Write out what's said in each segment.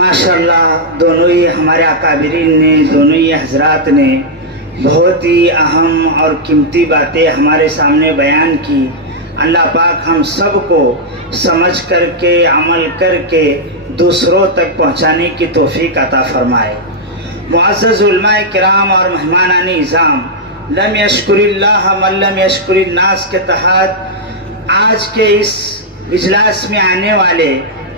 माशाअल्लाह दोनों ही हमारे अकाबिरीन ने, दोनों ही हजरात ने बहुत ही अहम और कीमती बातें हमारे सामने बयान की। अल्लाह पाक हम सब को समझ करके अमल करके दूसरों तक पहुँचाने की तौफीक अता फरमाए। मुअज़्ज़ज़ उलमाए किराम और मेहमानान इज़ाम, लम यशकुरिल्लाह मन लम यशकुरिन्नास के तहत आज के इस इजलास में आने वाले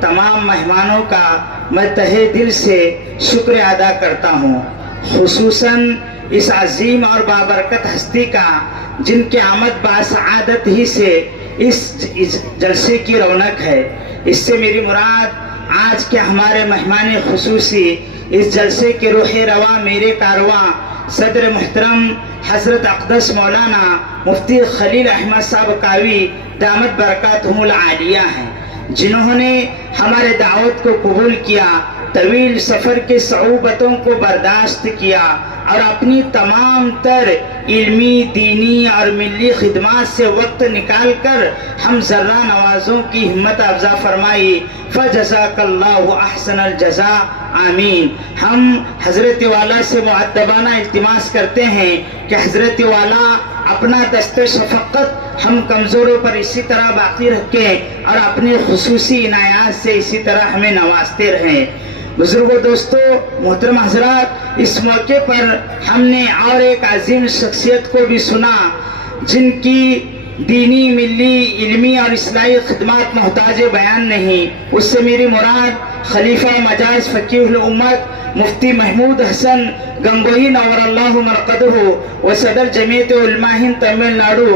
तमाम मेहमानों का मैं तहे दिल से शुक्र अदा करता हूँ। खुसूसन इस अजीम और बाबरकत हस्ती का जिनके आमद बासआदत ही से इस जलसे की रौनक है। इससे मेरी मुराद आज के हमारे मेहमान खुसूसी इस जलसे के रूह रवा मेरे कारवां सदर मुहतरम हजरत अक़दस मौलाना मुफ्ती खलील अहमद साहब कावी दामत बरकातहुमुल आलिया हैं, जिन्होंने हमारे दावत को कबूल किया, तवील सफ़र के सऊबतों को बर्दाश्त किया और अपनी तमाम तर इल्मी, दीनी और मिली खिदमत से वक्त निकाल कर हम ज़र्रा नवाज़ों की हिम्मत अफ़ज़ा फरमाई। फ़जज़ाकल्लाहु अहसनल जज़ा, आमीन। हम हज़रत वाला से मुअद्दबाना इल्तिमास करते हैं कि हज़रत वाला अपना दस्ते शफ़क़त हम कमज़ोरों पर इसी तरह बाकी रखें और अपने खुसूसी इनायात से इसी तरह हमें नवाजते रहें। बुजुर्गों, दोस्तों, मोहतरम हज़रात, इस मौके पर हमने और एक अजीम शख्सियत को भी सुना जिनकी दीनी, मिली, इल्मी और इस्लाही खिदमत मोहताज बयान नहीं। उससे मेरी मुराद खलीफा मजाज फ़कीहुल उम्मत मुफ्ती महमूद हसन गंगोही नवरल्लाहु मरक़दहु व सदर जमीयत उलमा हिंद तमिलनाडु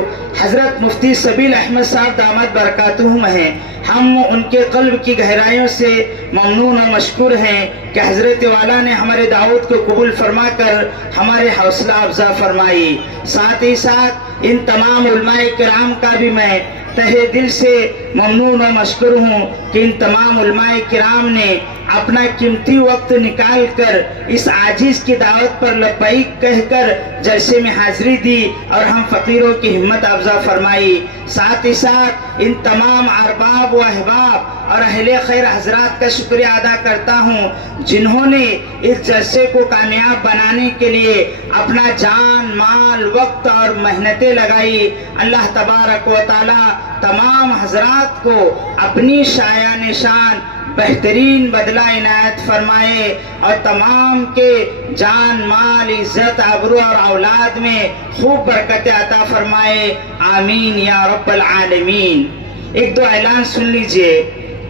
हज़रत मुफ्ती सबील अहमद साहब दामत बरकातहुम हैं। हम उनके क़ल्ब की गहराइयों से ममनून और मशकूर हैं कि हज़रत वाला ने हमारे दावत को कबूल फरमा कर हमारे हौसला अफ़ज़ा फरमाई। साथ ही साथ इन तमाम उलमाए किराम का भी मैं तहे दिल से ममनून और मशकूर हूँ कि इन तमाम उलमाए किराम ने अपना कीमती वक्त निकाल कर इस आजिज़ की दावत पर लब्बैक कहकर जलसे में हाजिरी दी और हम फ़कीरों की हिम्मत अफ़ज़ा फरमाई। साथ ही साथ इन तमाम अरबाब व अहबाब और अहले खैर हजरात का शुक्रिया अदा करता हूँ जिन्होंने इस जलसे को कामयाब बनाने के लिए अपना जान, माल, वक्त और मेहनतें लगाई। अल्लाह तबारक व तआला तमाम हजरात को अपनी शायान शान बेहतरीन बदला इनायत फरमाए और तमाम के जान, माल, इज्जत, आबरू और औलाद में खूब बरकत अता फरमाए। आमीन या रब्बल आलमीन। एक दो ऐलान सुन लीजिए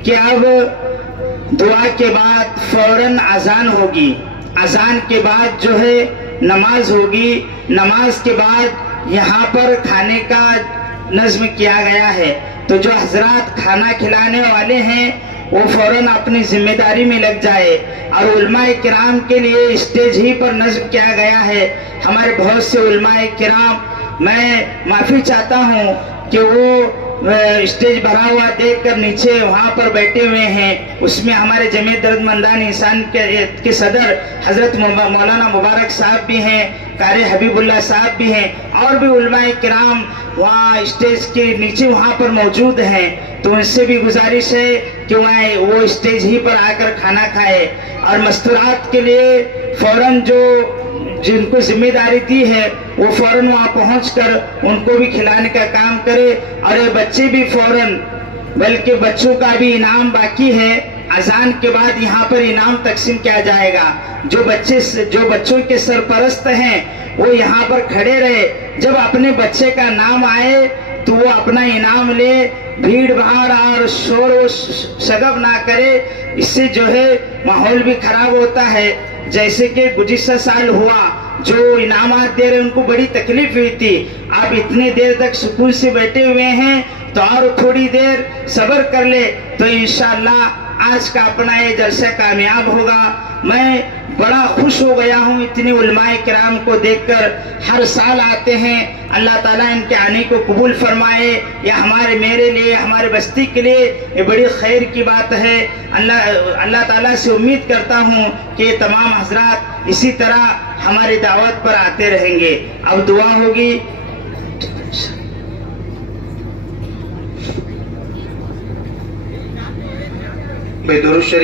कि अब दुआ के बाद फौरन अजान होगी। अजान के बाद जो है नमाज होगी। नमाज के बाद यहाँ पर खाने का नज़्म किया गया है, तो जो हजरात खाना खिलाने वाले हैं वो फौरन अपनी जिम्मेदारी में लग जाए। और उलमाए किराम के लिए स्टेज ही पर नज़्म किया गया है। हमारे बहुत से उलमाए किराम, मैं माफ़ी चाहता हूँ कि वो स्टेज भरा हुआ देखकर नीचे वहाँ पर बैठे हुए हैं। उसमें हमारे जमीयत दर्दमंदान इंसान के सदर हज़रत मौलाना मुबारक साहब भी हैं, कारी हबीबुल्लाह साहब भी हैं और भी उलमाए किराम वहाँ स्टेज के नीचे वहाँ पर मौजूद हैं। तो उनसे भी गुजारिश है कि वहाँ वो स्टेज ही पर आकर खाना खाए और मस्तूरात के लिए फौरन जो जिनको जिम्मेदारी दी है वो फौरन वहाँ पहुँचकर उनको भी खिलाने का काम करे। और ये बच्चे भी फौरन, बल्कि बच्चों का भी इनाम बाकी है। अजान के बाद यहाँ पर इनाम तकसीम किया जाएगा। जो बच्चों के सरपरस्त हैं वो यहाँ पर खड़े रहे। जब अपने बच्चे का नाम आए तो वो अपना इनाम ले, भीड़ भाड़ और शोर व शगब ना करे। इससे जो है माहौल भी खराब होता है। जैसे कि गुज़िश्ता साल हुआ, जो इनामात दे रहे उनको बड़ी तकलीफ हुई थी। आप इतने देर तक सुकून से बैठे हुए हैं तो और थोड़ी देर सब्र कर ले तो इंशाअल्लाह आज का अपना ये जलसा कामयाब होगा। मैं बड़ा खुश हो गया हूँ इतने उलमाए किराम को देखकर। हर साल आते हैं। अल्लाह ताला इनके आने को कबूल फरमाए। यह मेरे लिए, हमारे बस्ती के लिए ये बड़ी खैर की बात है। अल्लाह ताला से उम्मीद करता हूँ कि ये तमाम हजरात इसी तरह हमारी दावत पर आते रहेंगे। अब दुआ होगी। दुरूद शरीफ